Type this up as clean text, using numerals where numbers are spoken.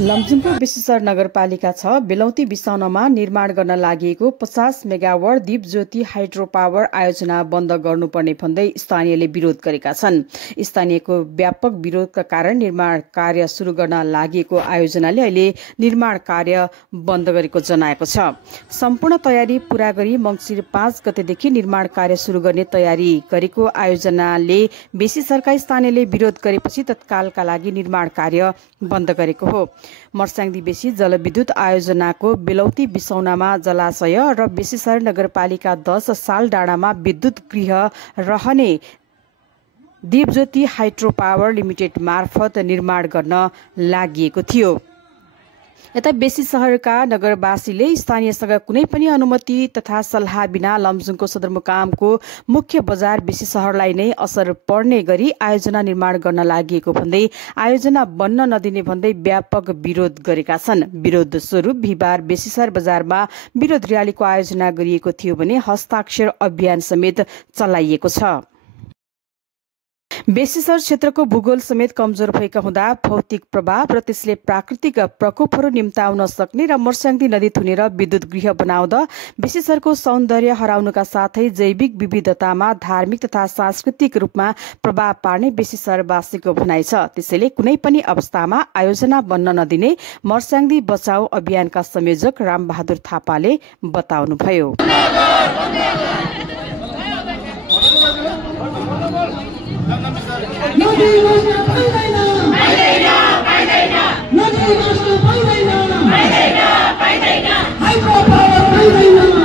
लमजुङको बेसीसर नगरपालिका 6 बेलौती बिसाउनमा निर्माण गर्न लागि 50 मेगावाट दीपज्योति हाइड्रो पावर आयोजना बन्द गर्नुपर्ने भन्दै स्थानीयले विरोध गरेका छन्। स्थानीयको व्यापक विरोधका कारण निर्माण कार्य शुरू गर्न लागि आयोजनाले अहिले निर्माण कार्य बन्द गरेको जनाएको छ। सम्पूर्ण तयारी पूरा गरी मंसिर 5 गतेदेखि निर्माण कार्य शुरू गर्ने तयारी गरेको आयोजनाले बेसीसरका स्थानीयले विरोध गरेपछि तत्कालका लागि निर्माण कार्य बन्द गरेको हो। मर्स्याङदी बेसी जलविद्युत आयोजनाको बेलौती बिसौनामा जलाशय र बेसीसर नगरपालिका 10 साल डाँडामा विद्युत गृह रहने दीपज्योति हाइड्रो पावर लिमिटेड मार्फत निर्माण गर्न लागि थियो। यता बेसी शहरका नगरवासीले स्थानीयसँग कुनै पनि अनुमति तथा सल्लाह बिना लमजुङको सदरमुकामको मुख्य बजार बेसी शहरलाई नै असर पर्ने गरी आयोजना निर्माण गर्न लागि भन्दै आयोजना बन्न नदिने भन्दै व्यापक विरोध गरेका छन्। विरोध स्वरूप बिहिबार बेसीसर बजारमा विरोध र्यालीको आयोजना गरिएको थियो भने हस्ताक्षर अभियान समेत चलाइएको छ। बेसीसर क्षेत्रको भूगोल समेत कमजोर भएका हुँदा भौतिक प्रभाव र त्यसले प्राकृतिक प्रकोपहरू निम्ताउन सक्ने र मर्स्याङदी नदी थुनेर विद्युत गृह बनाउँदा बेसीसरको सौन्दर्य हराउनुका साथै जैविक विविधतामा धार्मिक तथा सांस्कृतिक रूपमा प्रभाव पार्ने बेसीसरवासीको भनाइ छ। त्यसैले कुनै पनि अवस्थामा आयोजना बन्न नदिने मर्स्याङदी बचाऊ अभियानका संयोजक रामबहादुर थापाले बताउनुभयो। Hydro power